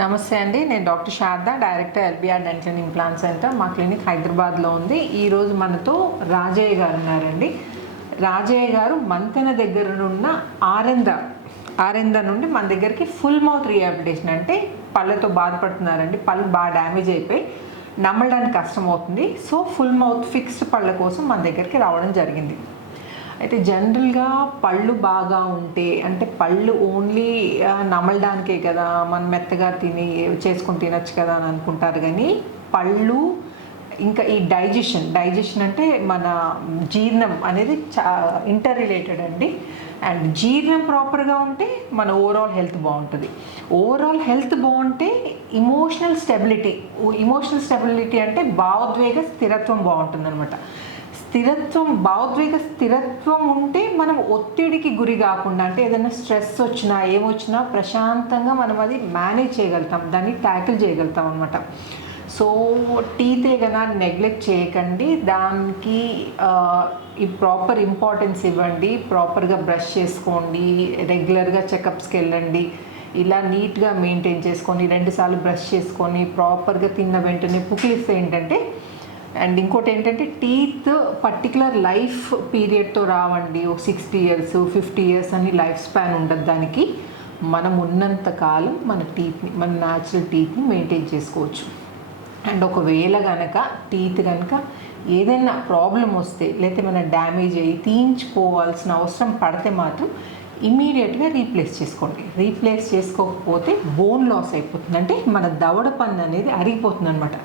నమస్తే అండి. నేను doctor Sharada, director LBR dental implant centre. మా క్లినిక్ హైదరాబాద్లో ఉంది. ఈరోజు మనతో రాజయ్య గారు ఉన్నారండి. రాజయ్య గారు మంతెన దగ్గర ఉన్న ఆరెంద నుండి మన దగ్గరికి ఫుల్ మౌత్ రీహాబిలిటేషన్, అంటే పళ్ళతో బాధపడుతున్నారండి. పళ్ళు బాగా డ్యామేజ్ అయిపోయి నమ్మడానికి కష్టం అవుతుంది. సో ఫుల్ మౌత్ ఫిక్స్డ్ పళ్ళ కోసం మన దగ్గరికి రావడం జరిగింది. అయితే జనరల్గా పళ్ళు బాగా ఉంటే, అంటే పళ్ళు ఓన్లీ నమలడానికే కదా, మనం మెత్తగా చేసుకొని తినచ్చు కదా అని అనుకుంటారు. కానీ పళ్ళు ఇంకా ఈ డైజెషన్ అంటే మన జీర్ణం అనేది ఇంటర్ రిలేటెడ్ అండి. అండ్ జీర్ణం ప్రాపర్గా ఉంటే మన ఓవరాల్ హెల్త్ బాగుంటుంది. ఓవరాల్ హెల్త్ బాగుంటే ఇమోషనల్ స్టెబిలిటీ అంటే భావోద్వేగ స్థిరత్వం బాగుంటుంది అనమాట. భావోద్వేగ స్థిరత్వం ఉంటే మనం ఒత్తిడికి గురి కాకుండా, అంటే ఏదైనా స్ట్రెస్ వచ్చినా ఏమొచ్చినా ప్రశాంతంగా మనం అది మేనేజ్ చేయగలుగుతాం, దాన్ని ట్యాకిల్ చేయగలుగుతాం అనమాట. సో టీతే కదా నెగ్లెక్ట్ చేయకండి, దానికి ఈ ప్రాపర్ ఇంపార్టెన్స్ ఇవ్వండి. ప్రాపర్గా బ్రష్ చేసుకోండి, రెగ్యులర్గా చెకప్స్కి వెళ్ళండి, ఇలా నీట్గా మెయింటైన్ చేసుకొని 2 సార్లు బ్రష్ చేసుకొని ప్రాపర్గా తిన్న వెంటనే పుకిలిస్తే ఏంటంటే, అండ్ ఇంకోటి ఏంటంటే టీత్ పర్టికులర్ లైఫ్ పీరియడ్తో రావండి. 60 ఇయర్స్ 50 ఇయర్స్ అని లైఫ్ స్పాన్ ఉండదు దానికి. మనం ఉన్నంతకాలం మన న్యాచురల్ టీత్ని మెయింటైన్ చేసుకోవచ్చు. అండ్ ఒకవేళ టీత్ కనుక ఏదైనా ప్రాబ్లం వస్తే, లేకపోతే మన డ్యామేజ్ అయ్యి తీయించుకోవాల్సిన అవసరం పడితే మాత్రం ఇమీడియట్గా రీప్లేస్ చేసుకోండి. రీప్లేస్ చేసుకోకపోతే బోన్ లాస్ అయిపోతుంది, అంటే మన దవడ పన్ను అనేది అరిగిపోతుంది అనమాట.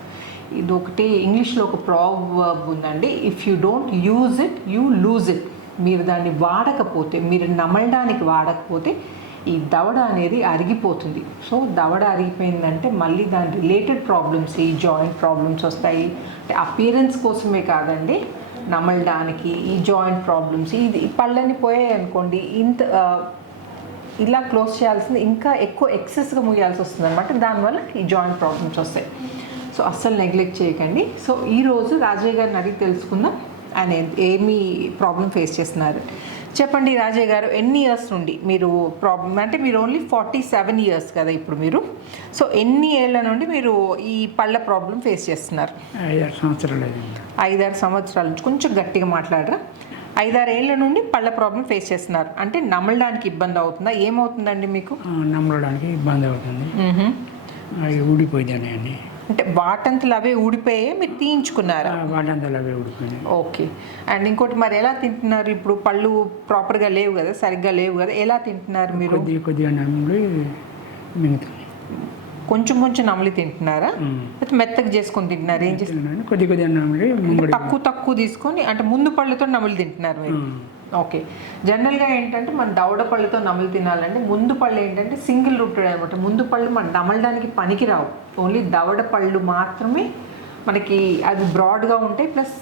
ఇది ఒకటి ఇంగ్లీష్లో ఒక ప్రావర్బ్ ఉందండి, if you don't use it you lose it. మీరు దాన్ని వాడకపోతే, మీరు నమలడానికి వాడకపోతే ఈ దవడ అనేది అరిగిపోతుంది. సో దవడ అరిగిపోయిందంటే మళ్ళీ దాని రిలేటెడ్ ప్రాబ్లమ్స్, ఈ జాయింట్ ప్రాబ్లమ్స్ వస్తాయి. అంటే అపియరెన్స్ కోసమే కాదండి, నమలడానికి ఈ జాయింట్ ప్రాబ్లమ్స్, ఇది పళ్ళని పోయాయి అనుకోండి, ఇలా క్లోజ్ చేయాల్సింది ఇంకా ఎక్కువ ఎక్సెస్గా ముయ్యాల్సి వస్తుంది అనమాట. దానివల్ల ఈ జాయింట్ ప్రాబ్లమ్స్ వస్తాయి. సో అస్సలు నెగ్లెక్ట్ చేయకండి. సో ఈరోజు రాజయ్య గారిని అడిగి తెలుసుకుందాం ఆయన ఏమి ప్రాబ్లం ఫేస్ చేస్తున్నారు. చెప్పండి రాజయ్య గారు, ఎన్ని ఇయర్స్ నుండి మీరు ప్రాబ్లం, అంటే మీరు ఓన్లీ 47 ఇయర్స్ కదా ఇప్పుడు మీరు, సో ఎన్ని ఏళ్ల నుండి మీరు ఈ పళ్ళ ప్రాబ్లం ఫేస్ చేస్తున్నారు? 5-6 సంవత్సరాలు. 5-6 సంవత్సరాల నుంచి, కొంచెం గట్టిగా మాట్లాడరా. 5-6 ఏళ్ల నుండి పళ్ళ ప్రాబ్లం ఫేస్ చేస్తున్నారు. అంటే నమలడానికి ఇబ్బంది అవుతుందా, ఏమవుతుందండి మీకు? నమలడానికి ఇబ్బంది అవుతుంది, ఊడిపోయిందని అండి. అంటే వాటంతలు అవే ఊడిపోయాయి, మీరు తీయించుకున్నారా? వాటంతలు అవే ఊడిపోయినాయి. ఓకే. అండ్ ఇంకోటి, మరి ఎలా తింటున్నారు? ఇప్పుడు పళ్ళు ప్రాపర్గా లేవు కదా, సరిగ్గా లేవు కదా, ఎలా తింటున్నారు మీరు? కొద్దిగా నమిలి కొంచెం నమిలి తింటున్నారా, లేకపోతే మెత్తగా చేసుకొని తింటున్నారు? ఏం చేస్తున్నారు? కొద్దిగా నమిలి తక్కువ తీసుకొని, అంటే ముందు పళ్ళతో నమిలి తింటున్నారు మీరు? ఓకే. జనరల్గా ఏంటంటే మన దవడ పళ్ళతో నమిలి తినాలంటే, ముందు పళ్ళు ఏంటంటే సింగిల్ రూటెడ్ అనమాట. ముందు పళ్ళు మన నమలడానికి పనికి రావు, ఓన్లీ దవడ పళ్ళు మాత్రమే మనకి అది బ్రాడ్గా ఉంటాయి, ప్లస్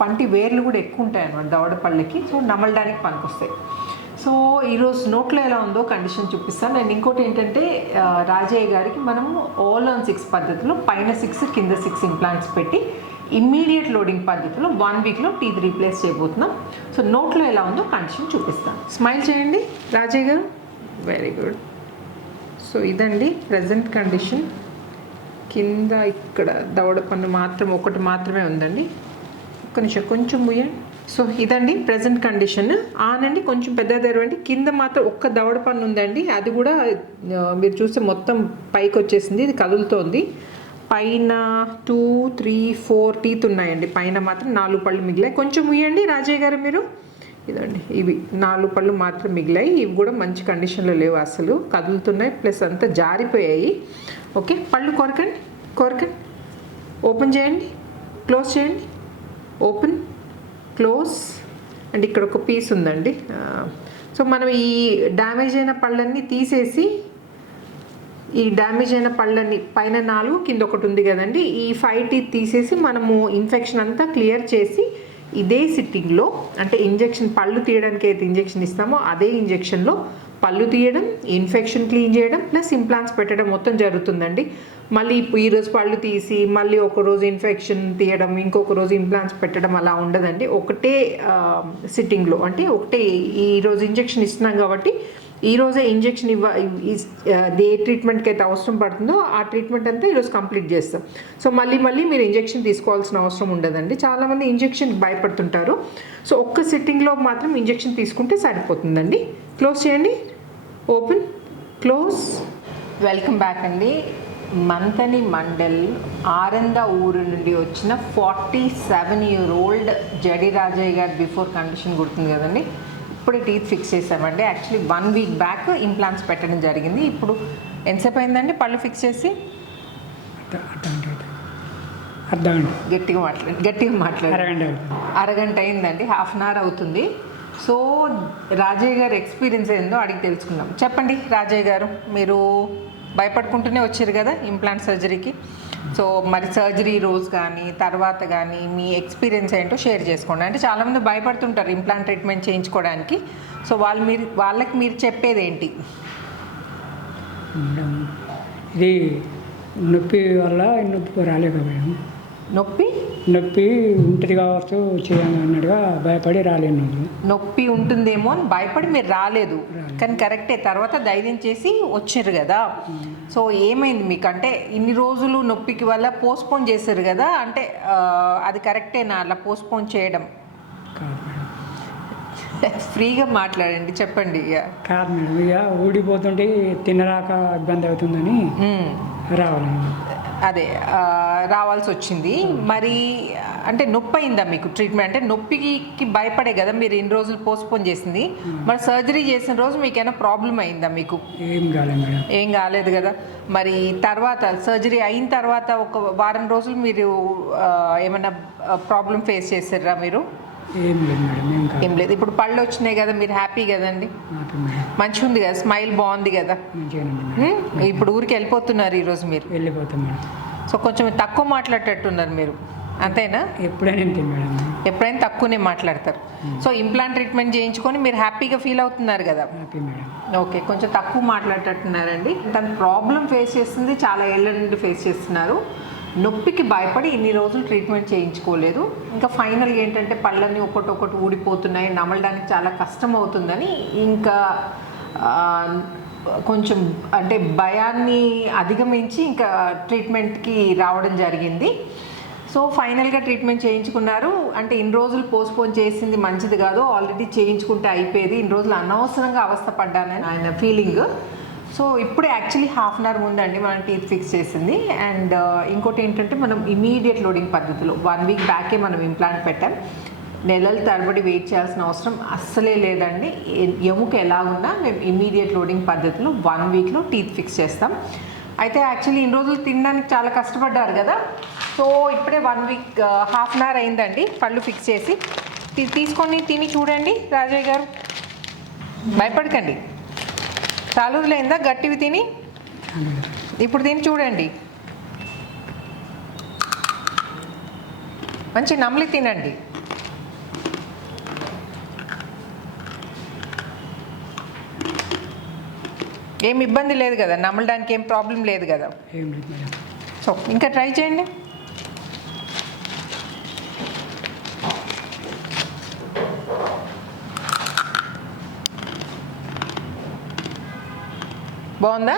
పంటి వేర్లు కూడా ఎక్కువ ఉంటాయి అన్నమాట దవడ పళ్ళకి. సో నమలడానికి పనికి వస్తాయి. సో ఈరోజు నోట్లో ఎలా ఉందో కండిషన్ చూపిస్తాను. అండ్ ఇంకోటి ఏంటంటే, రాజయ్య గారికి మనము all on 6 పద్ధతిలో పైన 6 కింద 6 ఇంప్లాంట్స్ పెట్టి ఇమ్మీడియట్ లోడింగ్ పద్ధతిలో 1 వీక్లో టీత్ రీప్లేస్ చేయబోతున్నాం. సో నోట్లో ఎలా ఉందో కండిషన్ చూపిస్తాను. స్మైల్ చేయండి రాజయ్య గారు. Very good. సో ఇదండి ప్రజెంట్ కండిషన్. కింద ఇక్కడ దవడ పన్ను ఒకటి మాత్రమే ఉందండి. ఒక్క నిమిషం, కొంచెం ముయ్యండి. సో ఇదండి ప్రజెంట్ కండిషన్. ఆనండి కొంచెం పెద్ద తెరవండి. కింద మాత్రం ఒక్క దవడ పన్ను ఉందండి, అది కూడా మీరు చూస్తే మొత్తం పైకి వచ్చేసింది, ఇది కదులుతోంది. పైన 2, 3, 4 టీత్ ఉన్నాయండి. పైన మాత్రం 4 పళ్ళు మిగిలాయి. కొంచెం ముయ్యండి రాజయ్య గారు మీరు. ఇదండి, ఇవి 4 పళ్ళు మాత్రం మిగిలాయి. ఇవి కూడా మంచి కండిషన్లో లేవు, అసలు కదులుతున్నాయి, ప్లస్ అంతా జారిపోయాయి. ఓకే, పళ్ళు కొరకండి, ఓపెన్ చేయండి, క్లోజ్ చేయండి, ఓపెన్, క్లోజ్. అండ్ ఇక్కడ ఒక పీస్ ఉందండి. సో మనం ఈ డ్యామేజ్ అయిన పళ్ళన్నీ తీసేసి, ఈ డ్యామేజ్ అయిన పళ్ళని పైన 4 కింద ఒకటి ఉంది కదండి, ఈ 5 టీత్ తీసేసి మనము ఇన్ఫెక్షన్ అంతా క్లియర్ చేసి ఇదే సిట్టింగ్లో, అంటే ఇంజెక్షన్ పళ్ళు తీయడానికి అయితే ఇంజెక్షన్ ఇస్తామో అదే ఇంజెక్షన్లో పళ్ళు తీయడం, ఇన్ఫెక్షన్ క్లీన్ చేయడం, ప్లస్ ఇంప్లాంట్స్ పెట్టడం మొత్తం జరుగుతుందండి. మళ్ళీ ఈరోజు పళ్ళు తీసి మళ్ళీ ఒకరోజు ఇన్ఫెక్షన్ తీయడం, ఇంకొక రోజు ఇంప్లాంట్స్ పెట్టడం అలా ఉండదండి. ఒకటే సిట్టింగ్లో, అంటే ఒకటే ఈరోజు ఇంజెక్షన్ ఇస్తున్నాం కాబట్టి ఈరోజే ఇంజెక్షన్ ఏ ట్రీట్మెంట్కి అయితే అవసరం పడుతుందో ఆ ట్రీట్మెంట్ అంతా ఈరోజు కంప్లీట్ చేస్తాం. సో మళ్ళీ మీరు ఇంజెక్షన్ తీసుకోవాల్సిన అవసరం ఉండదండి. చాలామంది ఇంజెక్షన్కి భయపడుతుంటారు. సో ఒక్క సిట్టింగ్లో మాత్రం ఇంజెక్షన్ తీసుకుంటే సరిపోతుందండి. క్లోజ్ చేయండి, ఓపెన్, క్లోజ్. వెల్కమ్ బ్యాక్ అండి. మంతని మండల్ ఆరంద ఊరు నుండి వచ్చిన 47-year-old జడి రాజయ్య గారు బిఫోర్ కండిషన్ గుర్తుంది కదండి. ఇప్పుడే టీత్ ఫిక్స్ చేసామండి. యాక్చువల్లీ 1 week బ్యాక్ ఇంప్లాంట్స్ పెట్టడం జరిగింది. ఇప్పుడు ఎంతసేపు అయిందండి పళ్ళు ఫిక్స్ చేసి? గట్టిగా మాట్లాడు. అరగంట అయిందండి, హాఫ్ అన్ అవర్ అవుతుంది. సో రాజయ్య గారు ఎక్స్పీరియన్స్ ఏందో అడిగి తెలుసుకుందాం. చెప్పండి రాజయ్య గారు, మీరు భయపడుకుంటూనే వచ్చారు కదా ఇంప్లాంట్ సర్జరీకి. సో మరి సర్జరీ రోజు కానీ తర్వాత కానీ మీ ఎక్స్పీరియన్స్ ఏంటో షేర్ చేసుకోండి. అంటే చాలామంది భయపడుతుంటారు ఇంప్లాంట్ ట్రీట్మెంట్ చేయించుకోవడానికి. సో వాళ్ళకి మీరు చెప్పేది ఏంటి? ఇది నొప్పి వల్ల నొప్పి రాలేకపోయాము. నొప్పి ఉంటుంది కావచ్చు చేయాలి అన్నట్టుగా భయపడి రాలేను. నొప్పి ఉంటుందేమో అని భయపడి మీరు రాలేదు, కానీ కరెక్టే. తర్వాత ధైర్యం చేసి వచ్చారు కదా. సో ఏమైంది మీకు? అంటే ఇన్ని రోజులు నొప్పికి వల్ల పోస్ట్పోన్ చేశారు కదా, అంటే అది కరెక్టేనా అలా పోస్ట్పోన్ చేయడం? ఫ్రీగా మాట్లాడండి, చెప్పండి. కాదు మేడం, ఇక ఊడిపోతుంటే తినరాక ఇబ్బంది అవుతుందని అదే రావాల్సి వచ్చింది. మరి అంటే నొప్పి అయిందా మీకు ట్రీట్మెంట్? అంటే నొప్పికి భయపడే కదా మీరు ఇన్ని రోజులు పోస్ట్పోన్ చేసింది. మరి సర్జరీ చేసిన రోజు మీకు ఏమైనా ప్రాబ్లం అయిందా? మీకు ఏం కాలేదు కదా. మరి తర్వాత సర్జరీ అయిన తర్వాత ఒక వారం రోజులు మీరు ఏమైనా ప్రాబ్లం ఫేస్ చేసారా మీరు? ఏం లేదు. ఇప్పుడు పళ్ళు వచ్చినాయి కదా, మీరు హ్యాపీ కదండి? మంచిగా ఉంది కదా, స్మైల్ బాగుంది కదా. ఇప్పుడు ఊరికి వెళ్ళిపోతున్నారు ఈరోజు మీరు? వెళ్ళిపోతాం. సో కొంచెం తక్కువ మాట్లాడేటట్టున్నారు మీరు, అంతేనా? ఎప్పుడైనా తక్కువనే మాట్లాడతారు. సో ఇంప్లాంట్ ట్రీట్మెంట్ చేయించుకొని మీరు హ్యాపీగా ఫీల్ అవుతున్నారు కదా? ఓకే, కొంచెం తక్కువ మాట్లాడేటట్టున్నారండి. తన ప్రాబ్లం ఫేస్ చేస్తుంది, చాలా ఏళ్ళ నుండి ఫేస్ చేస్తున్నారు. నొప్పికి భయపడి ఇన్ని రోజులు ట్రీట్మెంట్ చేయించుకోలేదు. ఇంకా ఫైనల్గా ఏంటంటే పళ్ళన్నీ ఒకటి ఊడిపోతున్నాయి, నమలడానికి చాలా కష్టం అవుతుందని ఇంకా కొంచెం అంటే భయాన్ని అధిగమించి ఇంకా ట్రీట్మెంట్కి రావడం జరిగింది. సో ఫైనల్గా ట్రీట్మెంట్ చేయించుకున్నారు. అంటే ఇన్ని రోజులు పోస్ట్పోన్ చేసింది మంచిది కాదు, ఆల్రెడీ చేయించుకుంటే అయిపోయేది, ఇన్ని రోజులు అనవసరంగా అవస్థ పడ్డానని ఆయన ఫీలింగ్. సో ఇప్పుడే యాక్చువల్లీ హాఫ్ అన్ అవర్ ముందండి మనం టీత్ ఫిక్స్ చేసింది. అండ్ ఇంకోటి ఏంటంటే మనం ఇమీడియట్ లోడింగ్ పద్ధతిలో 1 week బ్యాకే మనం ఇంప్లాంట్ పెట్టాం. నెలల తరబడి వెయిట్ చేయాల్సిన అవసరం అస్సలే లేదండి. ఎముక ఎలా ఉన్నా మేము ఇమీడియట్ లోడింగ్ పద్ధతిలో 1 weekలో టీత్ ఫిక్స్ చేస్తాం. అయితే యాక్చువల్లీ ఇన్ని రోజులు తినడానికి చాలా కష్టపడ్డారు కదా. సో ఇప్పుడే 1 week హాఫ్ అన్ అవర్ అయిందండి పళ్ళు ఫిక్స్ చేసి. తీసుకొని తిని చూడండి రాజయ్య గారు, భయపడకండి. చాలా రోజులైందా గట్టివి తిని? ఇప్పుడు తిని చూడండి, మంచి నమ్లి తినండి. ఏం ఇబ్బంది లేదు కదా, నమ్మడానికి ఏం ప్రాబ్లం లేదు కదా. సో ఇంకా ట్రై చేయండి. బాగుందా?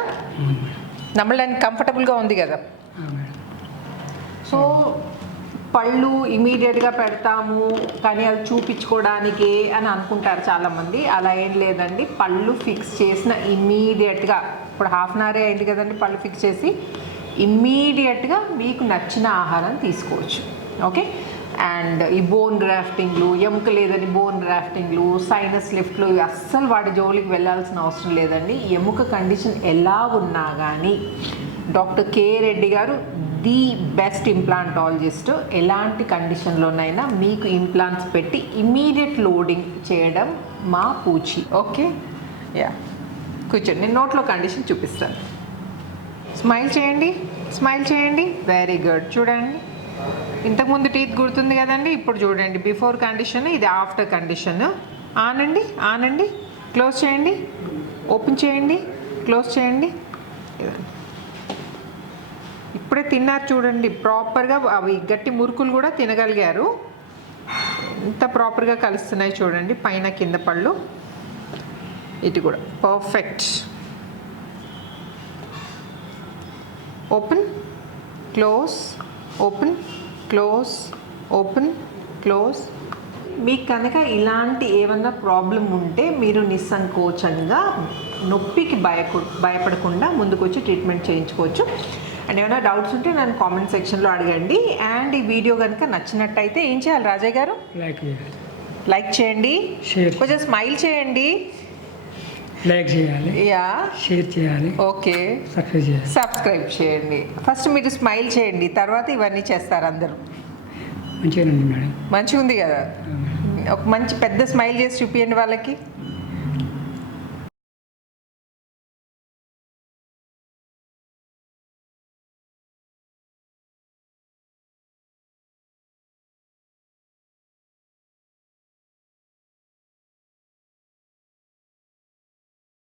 నమ్మడానికి కంఫర్టబుల్గా ఉంది కదా. సో పళ్ళు ఇమీడియట్గా పెడతాము కానీ అది చూపించుకోవడానికి అని అనుకుంటారు చాలామంది. అలా ఏం లేదండి. పళ్ళు ఫిక్స్ చేసిన ఇమీడియట్గా, ఇప్పుడు హాఫ్ అన్ అవరే అయింది కదండి పళ్ళు ఫిక్స్ చేసి, ఇమ్మీడియట్గా మీకు నచ్చిన ఆహారం తీసుకోవచ్చు. ఓకే. అండ్ ఈ బోన్ గ్రాఫ్టింగ్లు, ఎముక లేదని బోన్ గ్రాఫ్టింగ్లు, సైనస్ లిఫ్ట్లు అస్సలు వాటి జోలికి వెళ్ళాల్సిన అవసరం లేదండి. ఎముక కండిషన్ ఎలా ఉన్నా కానీ డాక్టర్ కే రెడ్డి గారు ది బెస్ట్ ఇంప్లాంటాలజిస్ట్. ఎలాంటి కండిషన్లోనైనా మీకు ఇంప్లాంట్స్ పెట్టి ఇమీడియట్ లోడింగ్ చేయడం మా పూచి. ఓకే, యా, కూర్చోండి. నేను నోట్లో కండిషన్ చూపిస్తాను. స్మైల్ చేయండి, స్మైల్ చేయండి. Very good. చూడండి, ఇంతకుముందు టీత్ గుర్తుంది కదండి, ఇప్పుడు చూడండి బిఫోర్ కండిషన్, ఇది ఆఫ్టర్ కండిషన్. ఆనండి, ఆనండి, క్లోజ్ చేయండి, ఓపెన్ చేయండి, క్లోజ్ చేయండి. ఇప్పుడే తిన్నారు చూడండి ప్రాపర్గా. అవి గట్టి మురుకులు కూడా తినగలిగారు. ఎంత ప్రాపర్గా కలుస్తున్నాయి చూడండి, పైన కింద పళ్ళు. ఇటు కూడా perfect. Open close open close open close. మీకు కనుక ఇలాంటి ఏమన్నా ప్రాబ్లం ఉంటే మీరు నిస్సంకోచంగా నొప్పికి భయపడకుండా ముందుకు వచ్చి ట్రీట్మెంట్ చేయించుకోవచ్చు. అండ్ ఏమైనా డౌట్స్ ఉంటే నన్ను కామెంట్ సెక్షన్లో అడగండి. అండ్ ఈ వీడియో కనుక నచ్చినట్టయితే ఏం చేయాలి రాజయ్య గారు? లైక్ చేయండి, కొంచెం స్మైల్ చేయండి, లైక్ చేయాలి, యా షేర్ చేయాలి, ఓకే, సబ్స్క్రైబ్ చేయండి. ఫస్ట్ మీరు స్మైల్ చేయండి, తర్వాత ఇవన్నీ చేస్తారు అందరూ. మంచిగా ఉంది మేడం, మంచిగా ఉంది కదా. ఒక మంచి పెద్ద స్మైల్ చేసి చూపించండి వాళ్ళకి.